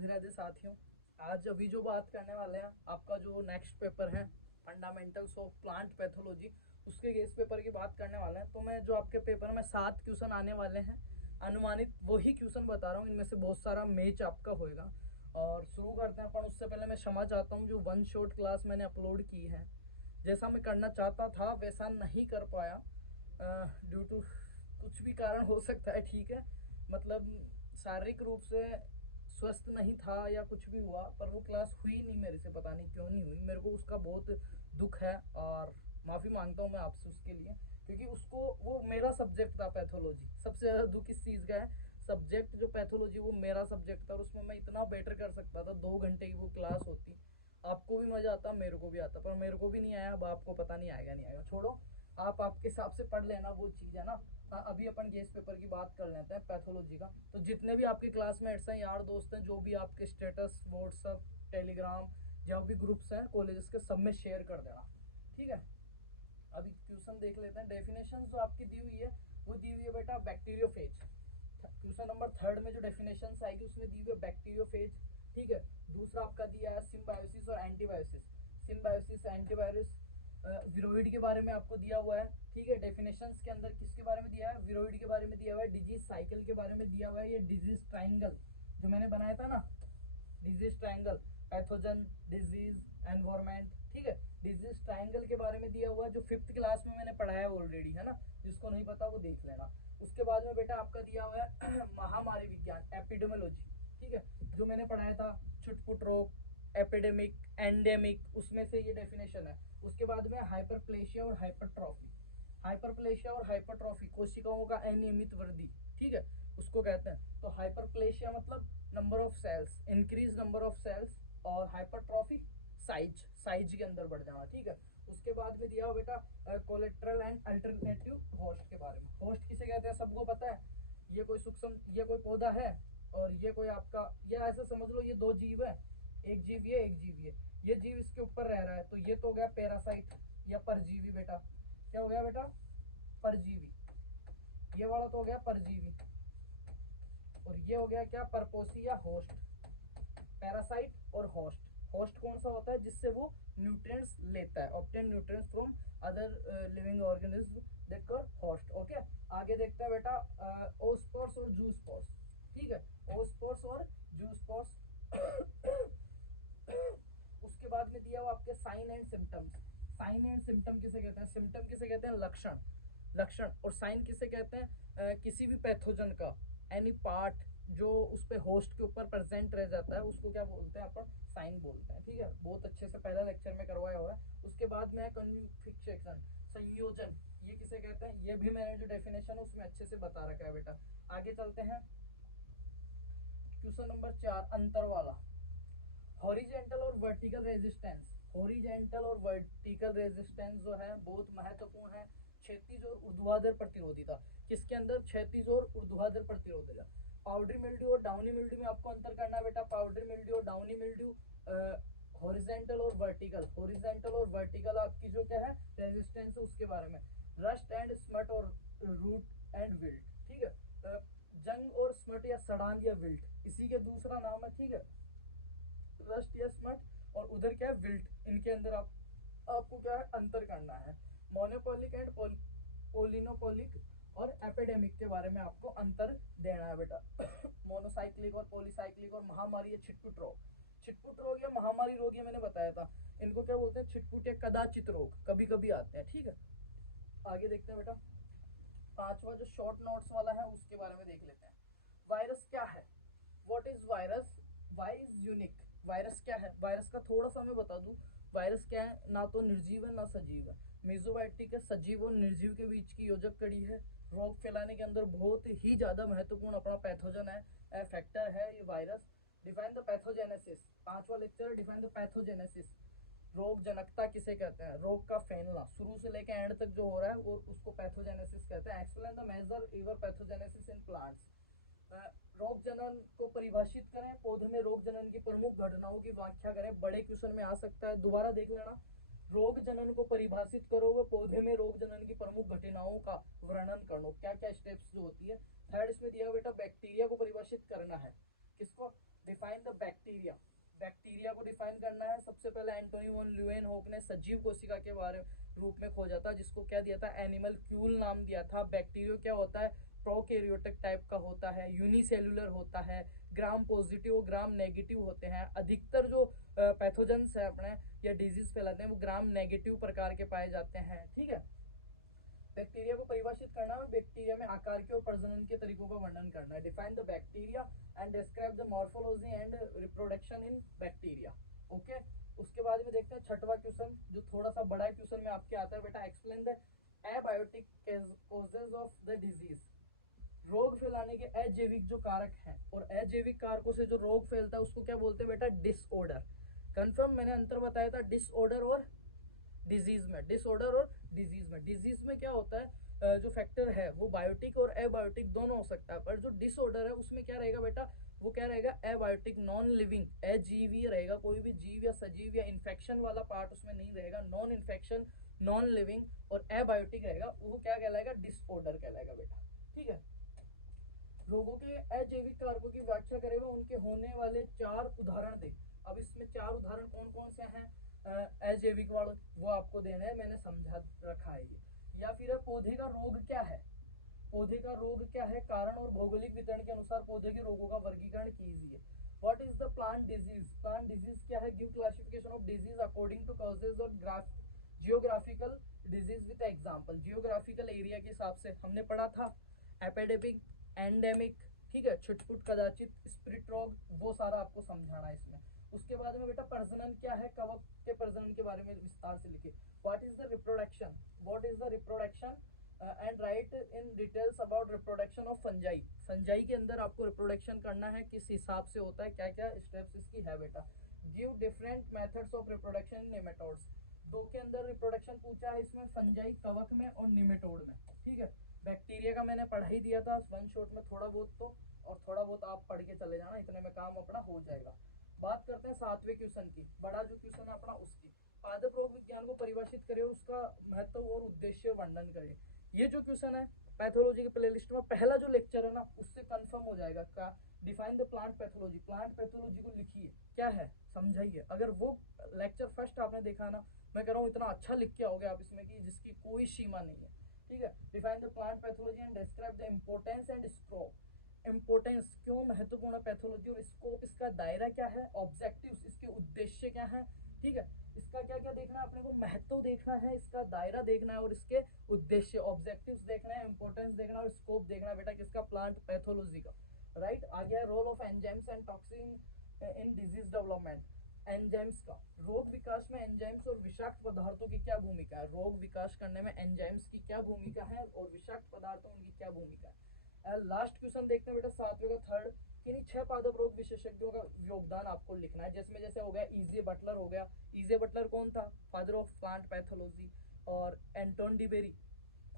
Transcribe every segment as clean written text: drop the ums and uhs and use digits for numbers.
राधे राधे साथियों। आज अभी जो बात करने वाले हैं, आपका जो नेक्स्ट पेपर है फंडामेंटल्स ऑफ प्लांट पैथोलॉजी, उसके गेस पेपर की बात करने वाले हैं। तो मैं जो आपके पेपर में 7 क्वेश्चन आने वाले हैं, अनुमानित वही क्वेश्चन बता रहा हूँ। इनमें से बहुत सारा मैच आपका होएगा। और शुरू करते हैं अपन। उससे पहले मैं क्षमा चाहता हूँ, जो वन शॉट क्लास मैंने अपलोड की है, जैसा मैं करना चाहता था वैसा नहीं कर पाया ड्यू टू कुछ भी कारण हो सकता है। ठीक है, मतलब शारीरिक रूप से स्वस्थ नहीं था या कुछ भी हुआ, पर वो क्लास हुई नहीं मेरे से, पता नहीं क्यों नहीं हुई। मेरे को उसका बहुत दुख है और माफ़ी मांगता हूँ मैं आपसे उसके लिए, क्योंकि उसको वो मेरा सब्जेक्ट था पैथोलॉजी। सबसे ज़्यादा दुख इस चीज़ का है, सब्जेक्ट जो पैथोलॉजी वो मेरा सब्जेक्ट था और उसमें मैं इतना बेटर कर सकता था। 2 घंटे की वो क्लास होती, आपको भी मज़ा आता, मेरे को भी आता, पर मेरे को भी नहीं आया। अब आपको पता नहीं आएगा नहीं आएगा, छोड़ो। आप आपके हिसाब से पढ़ लेना, वो चीज़ है ना। हाँ, अभी अपन गेस पेपर की बात कर लेते हैं पैथोलॉजी का। तो जितने भी आपके क्लासमेट्स हैं, यार दोस्त हैं, जो भी आपके स्टेटस व्हाट्सअप टेलीग्राम जहाँ भी ग्रुप्स हैं कॉलेजेस के, सब में शेयर कर देना, ठीक है। अभी क्वेश्चन देख लेते हैं। डेफिनेशन जो आपकी दी हुई है वो दी हुई है बेटा बैक्टीरियोफेज। क्वेश्चन नंबर 3 में जो डेफिनेशन आएगी उसमें दी हुई है बैक्टीरियोफेज, ठीक है। दूसरा आपका दिया है सिम्बायोसिस और एंटीबायोसिस। सिम्बायोसिस एंटीवायरस विरोइड के बारे में आपको दिया हुआ है, ठीक है। डेफिनेशंस के अंदर किसके बारे में दिया है? विरोइड के बारे में दिया हुआ है। डिजीज साइकिल के बारे में दिया हुआ है। ये डिजीज ट्राइंगल जो मैंने बनाया था ना, disease triangle, pathogen, disease, environment, ठीक है। डिजीज ट्राइंगल के बारे में दिया हुआ है, जो 5th क्लास में मैंने पढ़ाया ऑलरेडी, है ना। जिसको नहीं पता वो देख लेना। उसके बाद में बेटा आपका दिया हुआ है महामारी विज्ञान, एपिडेमोलॉजी, ठीक है, जो मैंने पढ़ाया था। छुटपुट रोग, एपिडेमिक, एंडेमिक, उसमें से ये डेफिनेशन है। उसके बाद में हाइपरप्लेशिया और हाइपरट्रॉफी। हाइपरप्लेशिया और हाइपरट्रॉफी कोशिकाओं का अनियमित वृद्धि, ठीक है, उसको कहते हैं। तो हाइपरप्लेशिया मतलब number of cells, increase number of cells, और हाइपरट्रॉफी साइज, साइज के अंदर बढ़ जाना, ठीक है। उसके बाद में दिया हो बेटा कोलेट्रल एंड अल्टरनेटिव होस्ट के बारे में। होस्ट किसे कहते हैं सबको पता है। ये कोई सूक्ष्म, ये कोई पौधा है और ये कोई आपका, ये ऐसे समझ लो ये 2 जीव है, एक जीव ये, एक जीव ये जीव इसके ऊपर रह रहा है। तो ये तो हो गया पैरासाइट या परजीवी बेटा। क्या हो गया बेटा? परजीवी। ये वाला तो हो गया परजीवी, और ये हो गया क्या? परपोसी या होस्ट। पैरासाइट और होस्ट। होस्ट कौन सा होता है? जिससे वो न्यूट्रिएंट्स लेता है, obtain nutrients from other living organism, that called host. Okay, आगे देखते हैं बेटा ओस्पोर्स और जूस्पोर्स, ठीक है। ओस्पोर्स और जूस्पोर्स। उसके बाद में दिया हुआ आपके sign and symptoms. Sign and symptom किसे कहते हैं? सिम्टम किसे कहते हैं? लक्षण, लक्षण। और साइन किसे कहते हैं? किसी भी पैथोजन का एनी पार्ट जो उस पे होस्ट के ऊपर प्रेजेंट रह जाता है, उसको क्या बोलते हैं? अपन साइन बोलते हैं, ठीक है। बहुत अच्छे से पहला लेक्चर में करवाया हुआ है। उसके बाद में है कन्फिक्सेशन, संयोजन। ये किसे कहते हैं? ये भी मैंने जो डेफिनेशन है उसमें अच्छे से बता रखा है बेटा। आगे चलते हैं। क्वेश्चन नंबर 4 अंतर वाला, हॉरिजेंटल और वर्टिकल रेजिस्टेंस। हॉरिजेंटल और वर्टिकल रेजिस्टेंस जो है बहुत महत्वपूर्ण है। क्षैतिज और ऊर्ध्वाधर प्रतिरोधिता किसके अंदर? क्षैतिज और ऊर्ध्वाधर प्रतिरोधिता। पाउडरी मिल्ड्यू और डाउनी मिल्ड्यू में आपको अंतर करना है बेटा। पाउडरी मिल्ड्यू और डाउनी मिल्ड्यू, हॉरिजेंटल और वर्टिकल। हॉरिजेंटल और वर्टिकल आपकी जो क्या है रेजिस्टेंस है उसके बारे में। रस्ट एंड स्मट और रूट एंड विल्ट, ठीक है। जंग और स्मट या सड़ान या विल्ट इसी के दूसरा नाम है, ठीक है। रस्ट या स्मट और उधर क्या है विल्ट, इनके अंदर आपको क्या है अंतर करना है। मोनोपोलिक एंड पोलिनोपोलिक और एपिडेमिक के बारे में आपको अंतर देना है बेटा। मोनोसाइक्लिक और पॉलीसाइक्लिक और महामारी या छिटपुट रोग। छिटपुट रोग या महामारी रोग ये मैंने बताया था। इनको क्या बोलते हैं? छिटपुट या कदाचित रोग, कभी कभी आते हैं, ठीक है। आगे देखते हैं बेटा। 5वां जो शॉर्ट नोट्स वाला है उसके बारे में देख लेते हैं। वायरस क्या है? What is virus? Why is unique. Virus क्या है? वायरस का थोड़ा सा मैं बता दूं। वायरस क्या है? ना तो निर्जीव है ना सजीव है। मेसोबायोटिक है, सजीव और निर्जीव के बीच की योजक कड़ी है। रोग फैलाने के अंदर बहुत ही ज्यादा महत्वपूर्ण अपना पैथोजन है, फैक्टर है ये वायरस। डिफाइन द पैथोजेनेसिस, 5वां लेक्चर, डिफाइन द पैथोजेनेसिस। रोग जनकता किसे कहते हैं? रोग का फैलना शुरू से लेकर एंड तक जो हो रहा है वो उसको पैथोजेनेसिस कहते हैं। Explain the major ever pathogenesis in plants. रोग जनन को परिभाषित करें। पौधे में रोग जनन की प्रमुख घटनाओं की व्याख्या करें। बड़े क्वेश्चन में आ सकता है, दोबारा देख लेना। रोग जनन को परिभाषित करो, वो पौधे में रोग जनन की प्रमुख घटनाओं का वर्णन करो, क्या क्या स्टेप्स जो होती है। थर्ड इसमें दिया बेटा बैक्टीरिया को परिभाषित करना है। किसको? डिफाइन द बैक्टीरिया, बैक्टीरिया को डिफाइन करना है। सबसे पहले एंटोनी वॉन ल्यूवेनहोक ने सजीव कोशिका के बारे रूप में खोजा था, जिसको क्या दिया था, एनिमल क्यूल नाम दिया था। बैक्टीरिया क्या होता है, प्रोकैरियोटिक टाइप का होता है, यूनिसेलुलर होता है, ग्राम पॉजिटिव ग्राम नेगेटिव होते हैं। अधिकतर जो पैथोजेंस है अपने या डिजीज फैलाते हैं वो ग्राम नेगेटिव प्रकार के पाए जाते हैं, ठीक है। बैक्टीरिया को परिभाषित करना है, बैक्टीरिया में आकार के और प्रजनन के तरीकों का वर्णन करना है। Define the bacteria and describe the morphology and reproduction in bacteria. Okay, उसके बाद में देखते हैं छठवां क्वेश्चन, जो थोड़ा सा बड़ा क्वेश्चन में आपके आता है बेटा। Explain the abiotic causes of the disease. रोग फैलाने के अजैविक जो कारक हैं और अजैविक कारकों से जो रोग फैलता है उसको क्या बोलते हैं बेटा, डिसऑर्डर। कंफर्म, मैंने अंतर बताया था डिसऑर्डर और डिजीज में। डिसऑर्डर और डिजीज में, डिजीज में क्या होता है, जो फैक्टर है वो बायोटिक और एबायोटिक दोनों हो सकता है, पर जो डिसऑर्डर है उसमें क्या रहेगा बेटा, वो क्या रहेगा, एबायोटिक नॉन लिविंग अजीवी रहेगा, कोई भी जीव या सजीव या इन्फेक्शन वाला पार्ट उसमें नहीं रहेगा। नॉन इन्फेक्शन, नॉन लिविंग और एबायोटिक रहेगा, वो क्या कहलाएगा, डिसऑर्डर कहलाएगा बेटा, ठीक है। रोगों के अजैविक कारकों की व्याख्या करेगा, उनके होने वाले 4 उदाहरण दे। अब इसमें 4 उदाहरण कौन कौन से हैं अजैविक वाले, वो आपको देना है, मैंने समझा रखा है ये। या फिर पौधे का रोग क्या है, पौधे का रोग क्या है, कारण और भौगोलिक वितरण के अनुसार पौधे के रोगों का वर्गीकरण कीजिए। What is the plant disease, plant disease क्या है, give classification of disease according to causes और geographical disease with example. Geographical area के हिसाब से हमने पढ़ा था, एपिडेमिक, एंडेमिक, ठीक है, छुटपुट, कदाचित, स्पिरिट रोग, वो सारा आपको समझाना है इसमें। उसके बाद में बेटा प्रजनन क्या है, कवक के प्रजनन के बारे में विस्तार से लिखे। What is the reproduction, what is the reproduction and right in details about reproduction of fungi. Fungi के अंदर आपको रिप्रोडक्शन करना है, किस हिसाब से होता है, क्या क्या स्टेप्स इसकी है बेटा। Give different methods of reproduction in nematodes. 2 के अंदर रिप्रोडक्शन पूछा है इसमें, फंजाई, कवक में और निमेटोड में, ठीक है। बैक्टीरिया का मैंने पढ़ा ही दिया था वन शॉट में थोड़ा बहुत, तो और थोड़ा बहुत आप पढ़ के चले जाना, इतने में काम अपना हो जाएगा। बात करते हैं 7वें क्वेश्चन की, बड़ा जो क्वेश्चन है अपना उसकी। पादप रोग विज्ञान को परिभाषित करें और उसका महत्व और उद्देश्य वर्णन करें। ये जो क्वेश्चन है पैथोलॉजी के प्लेलिस्ट में पहला जो लेक्चर है ना, उससे कंफर्म हो जाएगा का define the plant pathology. Plant pathology को लिखिए, क्या है समझाइए। अगर वो लेक्चर फर्स्ट आपने देखा ना, मैं कह रहा हूँ इतना अच्छा लिख के आओगे आप इसमें कि जिसकी कोई सीमा नहीं है, ठीक है। Define the plant pathology and describe the importance and scope. Importance क्यों महत्वपूर्ण है पैथोलॉजी, और स्कोप इसका दायरा क्या है, ऑब्जेक्टिव्स इसके उद्देश्य क्या है, ठीक है। इसका क्या क्या देखना है अपने को, महत्व देखना है, इसका दायरा देखना है और इसके उद्देश्य ऑब्जेक्टिव्स देखना है, इंपोर्टेंस देखना है और स्कोप देखना है बेटा किसका, प्लांट पैथोलॉजी का, राइट। आ गया role of enzymes and toxin in disease development. Enzymes का, रोग विकास में एंजाइम्स और विषाक्त पदार्थों की क्या भूमिका है, रोग विकास करने में एंजाइम्स की क्या भूमिका है और विषाक्त पदार्थों की क्या भूमिका है। लास्ट क्वेश्चन देखते हैं बेटा 7वें का थर्ड, किन्हीं 6 पादप रोग विशेषज्ञों का योगदान आपको लिखना है, जिसमें जैसे हो गया ईजे बटलर हो गया। ईजे बटलर कौन था, फादर ऑफ प्लांट पैथोलॉजी, और Anton de Bary,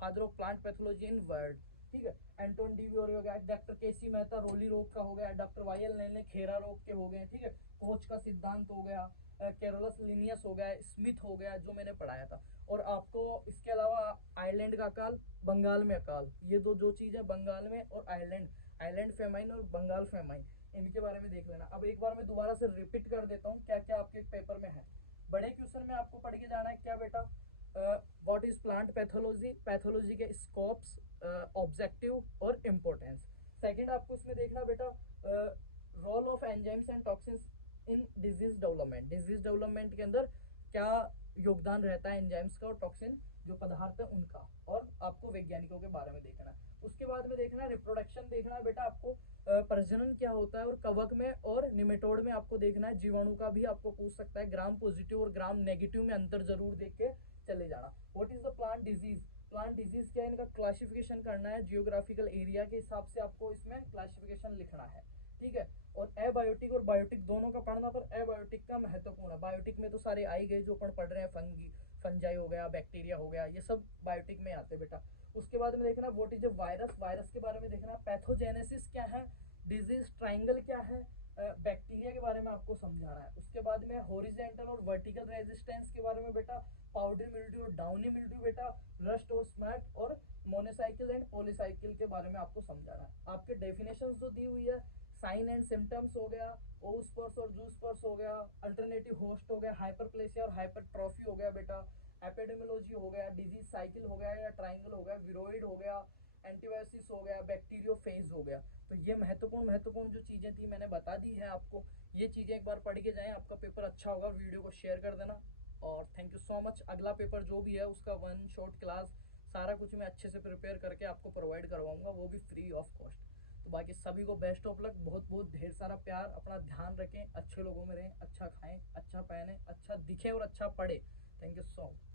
father of plant pathology in world, ठीक है। एंटोन डिबेरी हो गया, डॉक्टर केसी मेहता रोली रोग का हो गया, डॉक्टर वाई.एल. नेल ने खेरा रोग के हो गए, ठीक है। कोच का सिद्धांत हो गया, कैरोलस लिनियस हो गया, स्मिथ हो गया, जो मैंने पढ़ाया था। और आपको इसके अलावा आयरलैंड का अकाल, बंगाल में अकाल, ये जो चीज है बंगाल में और आयरलैंड फेमाइन और बंगाल फेमाइन, इनके बारे में देख लेना। अब एक बार मैं दोबारा से रिपीट कर देता हूँ क्या क्या आपके पेपर में है। बड़े क्वेश्चन में आपको पढ़ के जाना है क्या बेटा, what is plant pathology, pathology के स्कोप्स, ऑब्जेक्टिव और इम्पोर्टेंस। सेकंड आपको इसमें देखना बेटा role of enzymes and toxins in disease development. Disease development के अंदर क्या योगदान रहता है एंजाइम्स का और टॉक्सिन जो पदार्थ है उनका, और आपको वैज्ञानिकों के बारे में देखना है। उसके बाद में देखना रिप्रोडक्शन देखना है बेटा आपको, प्रजनन क्या होता है, और कवक में और निमेटोड में आपको देखना है। जीवाणु का भी आपको पूछ सकता है, ग्राम पॉजिटिव और ग्राम नेगेटिव में अंतर जरूर देख के चले जाना। What is the plant disease, plant disease क्या है, इनका क्लासिफिकेशन करना है, जियोग्राफिकल एरिया के हिसाब से आपको इसमें क्लासिफिकेशन लिखना है, ठीक है। और एबायोटिक और बायोटिक दोनों का पढ़ना, पर एबायोटिक का महत्वपूर्ण है। बायोटिक में तो सारे आई गए जो अपन पढ़ रहे हैं, फंजाई हो गया, बैक्टीरिया हो गया, ये सब बायोटिक में आते हैं बेटा। उसके बाद में देखना what is a virus, virus के बारे में देखना, पैथोजेनेसिस क्या है, डिजीज ट्रायंगल क्या है, बैक्टीरिया के बारे में आपको समझाना है। उसके बाद में हॉरिजॉन्टल और वर्टिकल रेजिस्टेंस के बारे में बेटा, पाउडर मिल्ड्यू और डाउनी मिल्ड्यू बेटा, रस्ट और स्मैट और मोनोसाइकिल एंड पॉलीसाइकिल के बारे में आपको समझाना है। आपके डेफिनेशंस जो दी हुई है साइन एंड सिम्टम्स हो गया, ओस्पर्स और जूस्पर्स हो गया, अल्टरनेटिव होस्ट हो गया, हाइपरप्लेसिया और हाइपरट्रॉफी हो गया बेटा, एपिडेमियोलॉजी हो गया, डिजीज साइकिल हो गया या ट्राइंगल हो गया, विरोइड हो गया, एंटीबायोसिस हो गया, बैक्टीरियोफेज हो गया। तो ये महत्वपूर्ण जो चीज़ें थी मैंने बता दी है आपको। ये चीज़ें एक बार पढ़ के जाएं, आपका पेपर अच्छा होगा। वीडियो को शेयर कर देना और थैंक यू सो मच। अगला पेपर जो भी है उसका वन शॉट क्लास सारा कुछ मैं अच्छे से प्रिपेयर करके आपको प्रोवाइड करवाऊंगा, वो भी फ्री ऑफ कॉस्ट। तो बाकी सभी को बेस्ट ऑफ लक, बहुत बहुत ढेर सारा प्यार, अपना ध्यान रखें, अच्छे लोगों में रहें, अच्छा खाएं, अच्छा पहने, अच्छा दिखें और अच्छा पढ़े। Thank you so much.